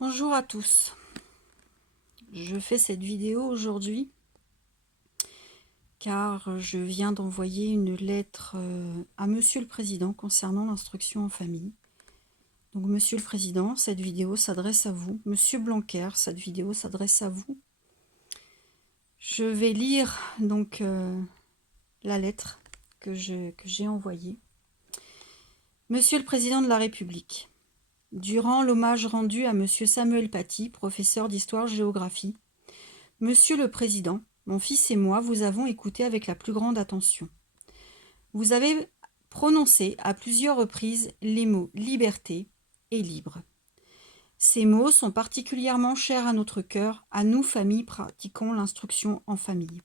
Bonjour à tous. Je fais cette vidéo aujourd'hui car je viens d'envoyer une lettre à Monsieur le Président concernant l'instruction en famille. Donc Monsieur le Président, cette vidéo s'adresse à vous. Monsieur Blanquer, cette vidéo s'adresse à vous. Je vais lire donc la lettre que j'ai envoyée. Monsieur le Président de la République, durant l'hommage rendu à Monsieur Samuel Paty, professeur d'histoire-géographie, Monsieur le Président, mon fils et moi vous avons écouté avec la plus grande attention. Vous avez prononcé à plusieurs reprises les mots « liberté » et « libre ». Ces mots sont particulièrement chers à notre cœur, à nous, familles pratiquant l'instruction en famille.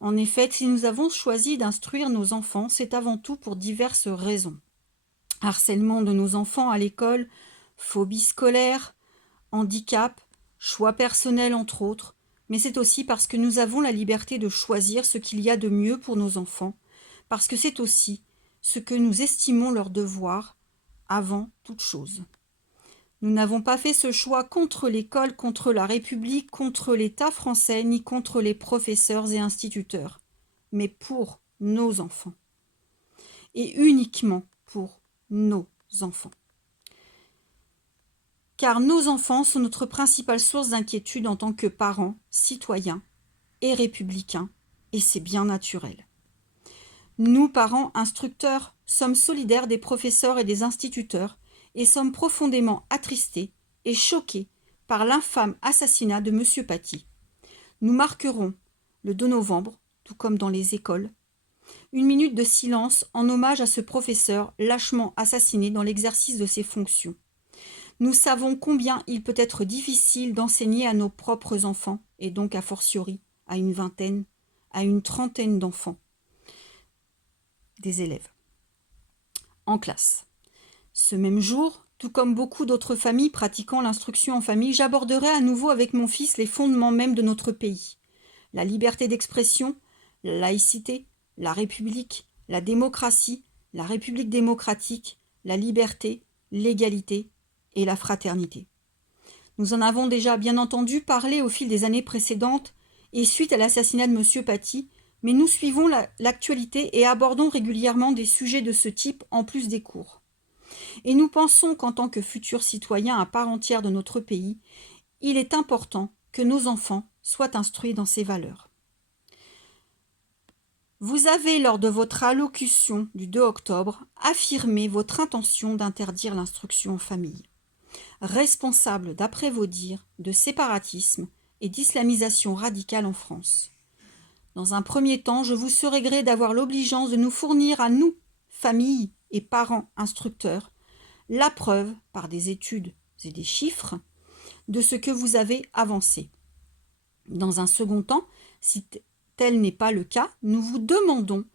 En effet, si nous avons choisi d'instruire nos enfants, c'est avant tout pour diverses raisons. Harcèlement de nos enfants à l'école, phobie scolaire, handicap, choix personnel entre autres, mais c'est aussi parce que nous avons la liberté de choisir ce qu'il y a de mieux pour nos enfants, parce que c'est aussi ce que nous estimons leur devoir avant toute chose. Nous n'avons pas fait ce choix contre l'école, contre la République, contre l'État français, ni contre les professeurs et instituteurs, mais pour nos enfants. Et uniquement pour nos enfants. Car nos enfants sont notre principale source d'inquiétude en tant que parents, citoyens et républicains, et c'est bien naturel. Nous, parents, instructeurs, sommes solidaires des professeurs et des instituteurs et sommes profondément attristés et choqués par l'infâme assassinat de M. Paty. Nous marquerons, le 2 novembre, tout comme dans les écoles, une minute de silence en hommage à ce professeur lâchement assassiné dans l'exercice de ses fonctions. Nous savons combien il peut être difficile d'enseigner à nos propres enfants, et donc a fortiori à une vingtaine, à une trentaine d'enfants, des élèves, en classe. Ce même jour, tout comme beaucoup d'autres familles pratiquant l'instruction en famille, j'aborderai à nouveau avec mon fils les fondements même de notre pays. La liberté d'expression, la laïcité, la République, la démocratie, la République démocratique, la liberté, l'égalité et la fraternité. Nous en avons déjà bien entendu parler au fil des années précédentes et suite à l'assassinat de M. Paty, mais nous suivons l'actualité et abordons régulièrement des sujets de ce type en plus des cours. Et nous pensons qu'en tant que futurs citoyens à part entière de notre pays, il est important que nos enfants soient instruits dans ces valeurs. Vous avez, lors de votre allocution du 2 octobre, affirmé votre intention d'interdire l'instruction en famille. Responsable, d'après vos dires, de séparatisme et d'islamisation radicale en France. Dans un premier temps, je vous serai gré d'avoir l'obligeance de nous fournir à nous, familles et parents instructeurs, la preuve, par des études et des chiffres, de ce que vous avez avancé. Dans un second temps, si tel n'est pas le cas, nous vous demandons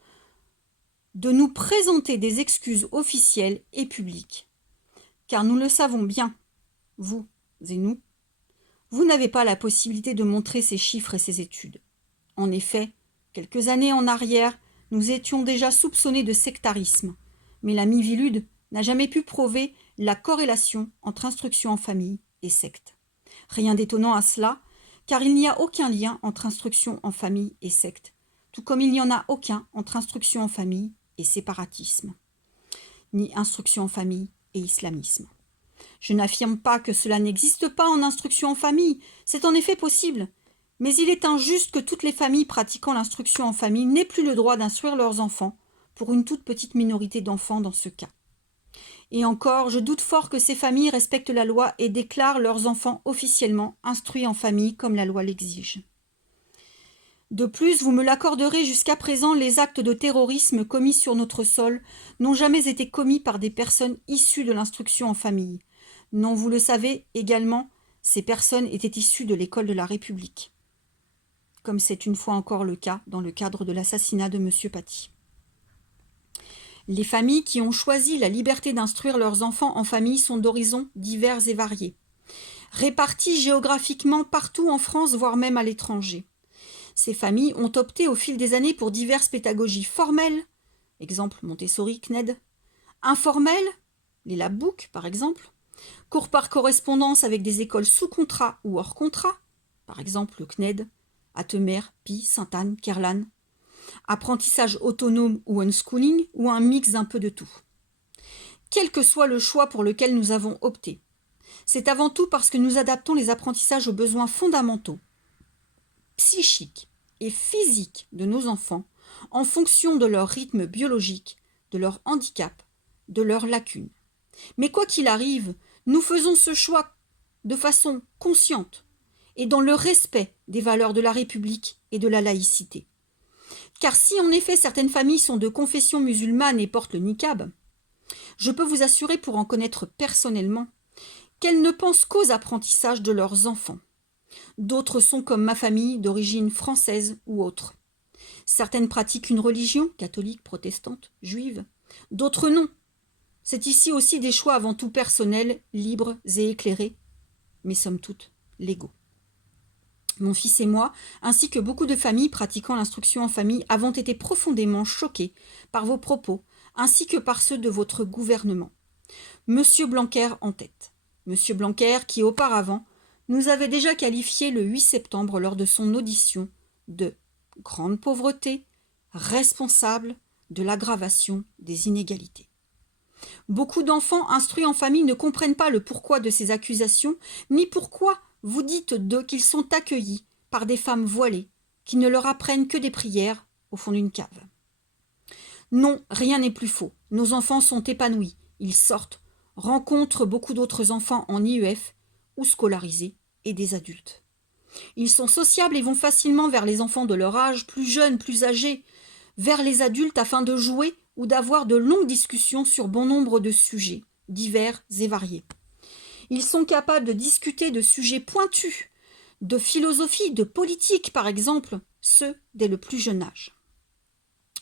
de nous présenter des excuses officielles et publiques. Car nous le savons bien, vous et nous, vous n'avez pas la possibilité de montrer ces chiffres et ces études. En effet, quelques années en arrière, nous étions déjà soupçonnés de sectarisme, mais la Miviludes n'a jamais pu prouver la corrélation entre instruction en famille et secte. Rien d'étonnant à cela, car il n'y a aucun lien entre instruction en famille et secte, tout comme il n'y en a aucun entre instruction en famille et séparatisme, ni instruction en famille et islamisme. Je n'affirme pas que cela n'existe pas en instruction en famille, c'est en effet possible, mais il est injuste que toutes les familles pratiquant l'instruction en famille n'aient plus le droit d'instruire leurs enfants, pour une toute petite minorité d'enfants dans ce cas. Et encore, je doute fort que ces familles respectent la loi et déclarent leurs enfants officiellement instruits en famille comme la loi l'exige. De plus, vous me l'accorderez, jusqu'à présent, les actes de terrorisme commis sur notre sol n'ont jamais été commis par des personnes issues de l'instruction en famille. Non, vous le savez également, ces personnes étaient issues de l'école de la République, comme c'est une fois encore le cas dans le cadre de l'assassinat de M. Paty. Les familles qui ont choisi la liberté d'instruire leurs enfants en famille sont d'horizons divers et variés, répartis géographiquement partout en France, voire même à l'étranger. Ces familles ont opté au fil des années pour diverses pédagogies formelles, exemple Montessori, CNED, informelles, les labooks par exemple, Cours par correspondance avec des écoles sous contrat ou hors contrat, par exemple le CNED, Atemer, Pi, Sainte-Anne, Kerlan. Apprentissage autonome ou unschooling, ou un mix d'un peu de tout. Quel que soit le choix pour lequel nous avons opté, c'est avant tout parce que nous adaptons les apprentissages aux besoins fondamentaux, psychiques et physiques de nos enfants en fonction de leur rythme biologique, de leur handicap, de leurs lacunes. Mais quoi qu'il arrive, nous faisons ce choix de façon consciente et dans le respect des valeurs de la République et de la laïcité. Car si en effet certaines familles sont de confession musulmane et portent le niqab, je peux vous assurer pour en connaître personnellement qu'elles ne pensent qu'aux apprentissages de leurs enfants. D'autres sont comme ma famille d'origine française ou autre. Certaines pratiquent une religion, catholique, protestante, juive, d'autres non. C'est ici aussi des choix avant tout personnels, libres et éclairés, mais somme toute légaux. Mon fils et moi, ainsi que beaucoup de familles pratiquant l'instruction en famille, avons été profondément choqués par vos propos, ainsi que par ceux de votre gouvernement. Monsieur Blanquer en tête. Monsieur Blanquer qui, auparavant, nous avait déjà qualifié le 8 septembre lors de son audition de grande pauvreté, responsable de l'aggravation des inégalités. Beaucoup d'enfants instruits en famille ne comprennent pas le pourquoi de ces accusations, ni pourquoi vous dites d'eux qu'ils sont accueillis par des femmes voilées qui ne leur apprennent que des prières au fond d'une cave. Non, rien n'est plus faux. Nos enfants sont épanouis. Ils sortent, rencontrent beaucoup d'autres enfants en IEF ou scolarisés et des adultes. Ils sont sociables et vont facilement vers les enfants de leur âge, plus jeunes, plus âgés, vers les adultes afin de jouer ou d'avoir de longues discussions sur bon nombre de sujets, divers et variés. Ils sont capables de discuter de sujets pointus, de philosophie, de politique par exemple, ce dès le plus jeune âge.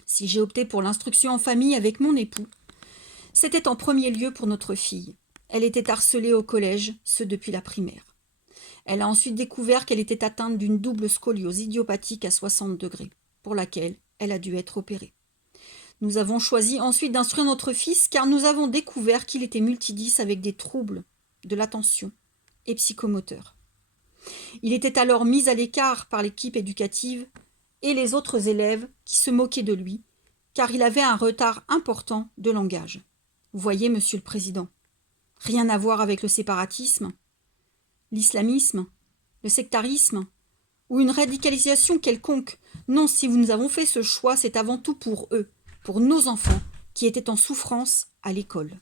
Si j'ai opté pour l'instruction en famille avec mon époux, c'était en premier lieu pour notre fille. Elle était harcelée au collège, ce depuis la primaire. Elle a ensuite découvert qu'elle était atteinte d'une double scoliose idiopathique à 60 degrés, pour laquelle elle a dû être opérée. Nous avons choisi ensuite d'instruire notre fils car nous avons découvert qu'il était multidys avec des troubles de l'attention et psychomoteurs. Il était alors mis à l'écart par l'équipe éducative et les autres élèves qui se moquaient de lui, car il avait un retard important de langage. Vous voyez, Monsieur le Président, rien à voir avec le séparatisme, l'islamisme, le sectarisme ou une radicalisation quelconque. Non, si nous avons fait ce choix, c'est avant tout pour eux, pour nos enfants qui étaient en souffrance à l'école.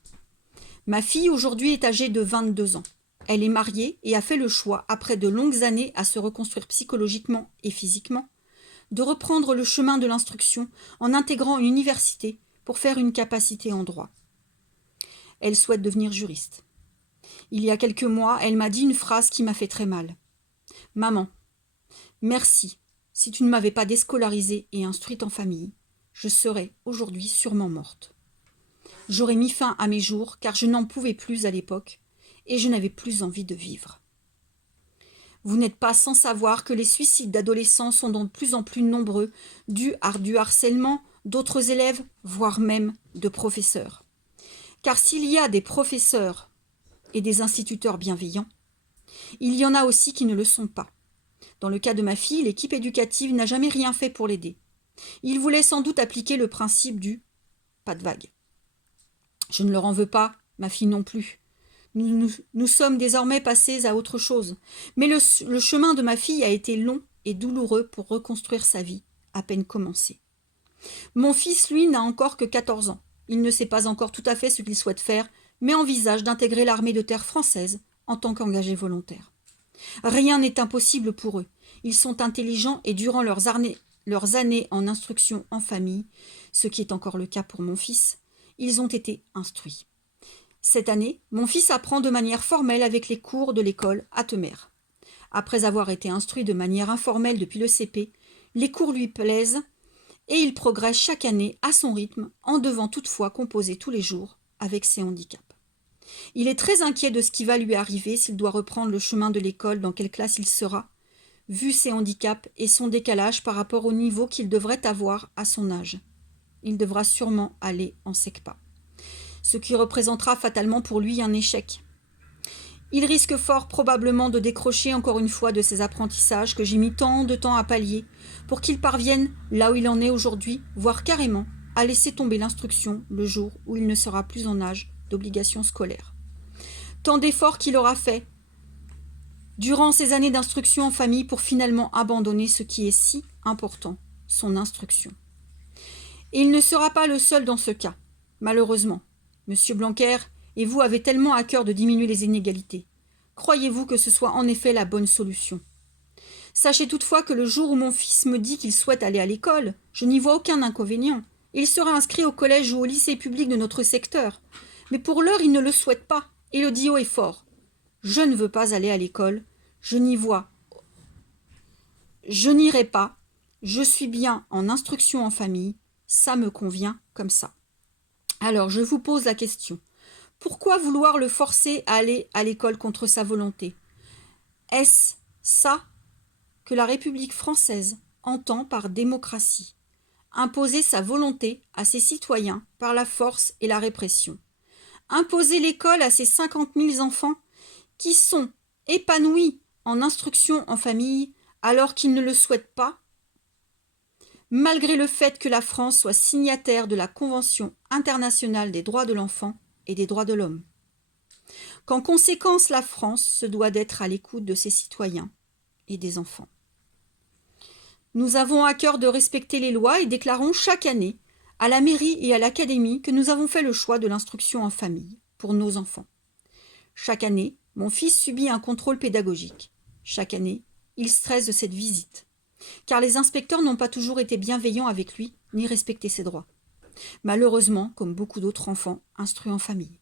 Ma fille aujourd'hui est âgée de 22 ans. Elle est mariée et a fait le choix, après de longues années à se reconstruire psychologiquement et physiquement, de reprendre le chemin de l'instruction en intégrant une université pour faire une capacité en droit. Elle souhaite devenir juriste. Il y a quelques mois, elle m'a dit une phrase qui m'a fait très mal. « Maman, merci, si tu ne m'avais pas déscolarisée et instruite en famille, je serais aujourd'hui sûrement morte. J'aurais mis fin à mes jours car je n'en pouvais plus à l'époque et je n'avais plus envie de vivre. » Vous n'êtes pas sans savoir que les suicides d'adolescents sont de plus en plus nombreux, dus à du harcèlement d'autres élèves, voire même de professeurs. Car s'il y a des professeurs et des instituteurs bienveillants, il y en a aussi qui ne le sont pas. Dans le cas de ma fille, l'équipe éducative n'a jamais rien fait pour l'aider. Ils voulaient sans doute appliquer le principe du « pas de vague ». Je ne leur en veux pas, ma fille non plus. Nous sommes désormais passés à autre chose. Mais le chemin de ma fille a été long et douloureux pour reconstruire sa vie, à peine commencée. Mon fils, lui, n'a encore que 14 ans. Il ne sait pas encore tout à fait ce qu'il souhaite faire, mais envisage d'intégrer l'armée de terre française en tant qu'engagé volontaire. Rien n'est impossible pour eux. Ils sont intelligents et durant leurs années en instruction en famille, ce qui est encore le cas pour mon fils, ils ont été instruits. Cette année, mon fils apprend de manière formelle avec les cours de l'école Atemer. Après avoir été instruit de manière informelle depuis le CP, les cours lui plaisent et il progresse chaque année à son rythme, en devant toutefois composer tous les jours avec ses handicaps. Il est très inquiet de ce qui va lui arriver s'il doit reprendre le chemin de l'école, dans quelle classe il sera, vu ses handicaps et son décalage par rapport au niveau qu'il devrait avoir à son âge. Il devra sûrement aller en SECPA, ce qui représentera fatalement pour lui un échec. Il risque fort probablement de décrocher encore une fois de ces apprentissages que j'ai mis tant de temps à pallier pour qu'il parvienne là où il en est aujourd'hui, voire carrément à laisser tomber l'instruction le jour où il ne sera plus en âge d'obligation scolaire. Tant d'efforts qu'il aura fait durant ces années d'instruction en famille pour finalement abandonner ce qui est si important, son instruction. Et il ne sera pas le seul dans ce cas, malheureusement. Monsieur Blanquer et vous avez tellement à cœur de diminuer les inégalités. Croyez-vous que ce soit en effet la bonne solution? Sachez toutefois que le jour où mon fils me dit qu'il souhaite aller à l'école, je n'y vois aucun inconvénient. Il sera inscrit au collège ou au lycée public de notre secteur. Mais pour l'heure, il ne le souhaite pas, et le dit haut et fort. Je ne veux pas aller à l'école, je n'irai pas, je suis bien en instruction en famille, ça me convient comme ça. Alors, je vous pose la question. Pourquoi vouloir le forcer à aller à l'école contre sa volonté? Est-ce ça que la République française entend par démocratie? Imposer sa volonté à ses citoyens par la force et la répression. Imposer l'école à ces 50 000 enfants qui sont épanouis en instruction en famille alors qu'ils ne le souhaitent pas, malgré le fait que la France soit signataire de la Convention internationale des droits de l'enfant et des droits de l'homme. Qu'en conséquence, la France se doit d'être à l'écoute de ses citoyens et des enfants. Nous avons à cœur de respecter les lois et déclarons chaque année à la mairie et à l'académie que nous avons fait le choix de l'instruction en famille pour nos enfants. Chaque année, mon fils subit un contrôle pédagogique. Chaque année, il stresse de cette visite, car les inspecteurs n'ont pas toujours été bienveillants avec lui ni respecté ses droits. Malheureusement, comme beaucoup d'autres enfants instruits en famille.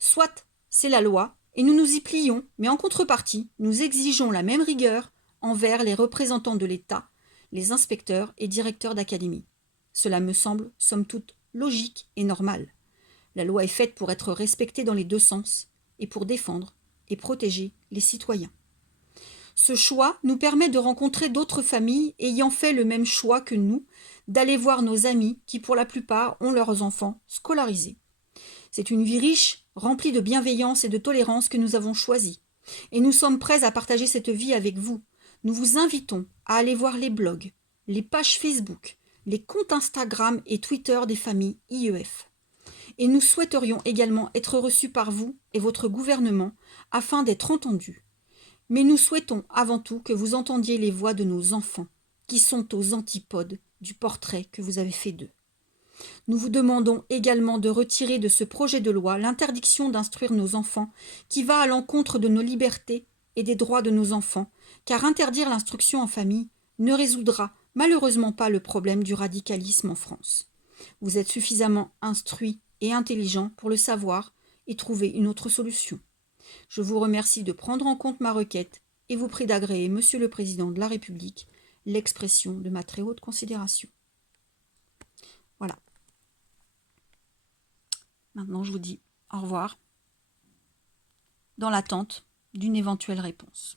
Soit, c'est la loi, et nous nous y plions, mais en contrepartie, nous exigeons la même rigueur envers les représentants de l'État, les inspecteurs et directeurs d'académie. Cela me semble, somme toute, logique et normal. La loi est faite pour être respectée dans les deux sens, et pour défendre et protéger les citoyens. Ce choix nous permet de rencontrer d'autres familles ayant fait le même choix que nous, d'aller voir nos amis qui, pour la plupart, ont leurs enfants scolarisés. C'est une vie riche, remplie de bienveillance et de tolérance que nous avons choisie. Et nous sommes prêts à partager cette vie avec vous. Nous vous invitons à aller voir les blogs, les pages Facebook, les comptes Instagram et Twitter des familles IEF. Et nous souhaiterions également être reçus par vous et votre gouvernement afin d'être entendus. Mais nous souhaitons avant tout que vous entendiez les voix de nos enfants, qui sont aux antipodes du portrait que vous avez fait d'eux. Nous vous demandons également de retirer de ce projet de loi l'interdiction d'instruire nos enfants qui va à l'encontre de nos libertés et des droits de nos enfants, car interdire l'instruction en famille ne résoudra malheureusement pas le problème du radicalisme en France. Vous êtes suffisamment instruits et intelligents pour le savoir et trouver une autre solution. Je vous remercie de prendre en compte ma requête et vous prie d'agréer, Monsieur le Président de la République, l'expression de ma très haute considération. Voilà. Maintenant, je vous dis au revoir, dans l'attente d'une éventuelle réponse.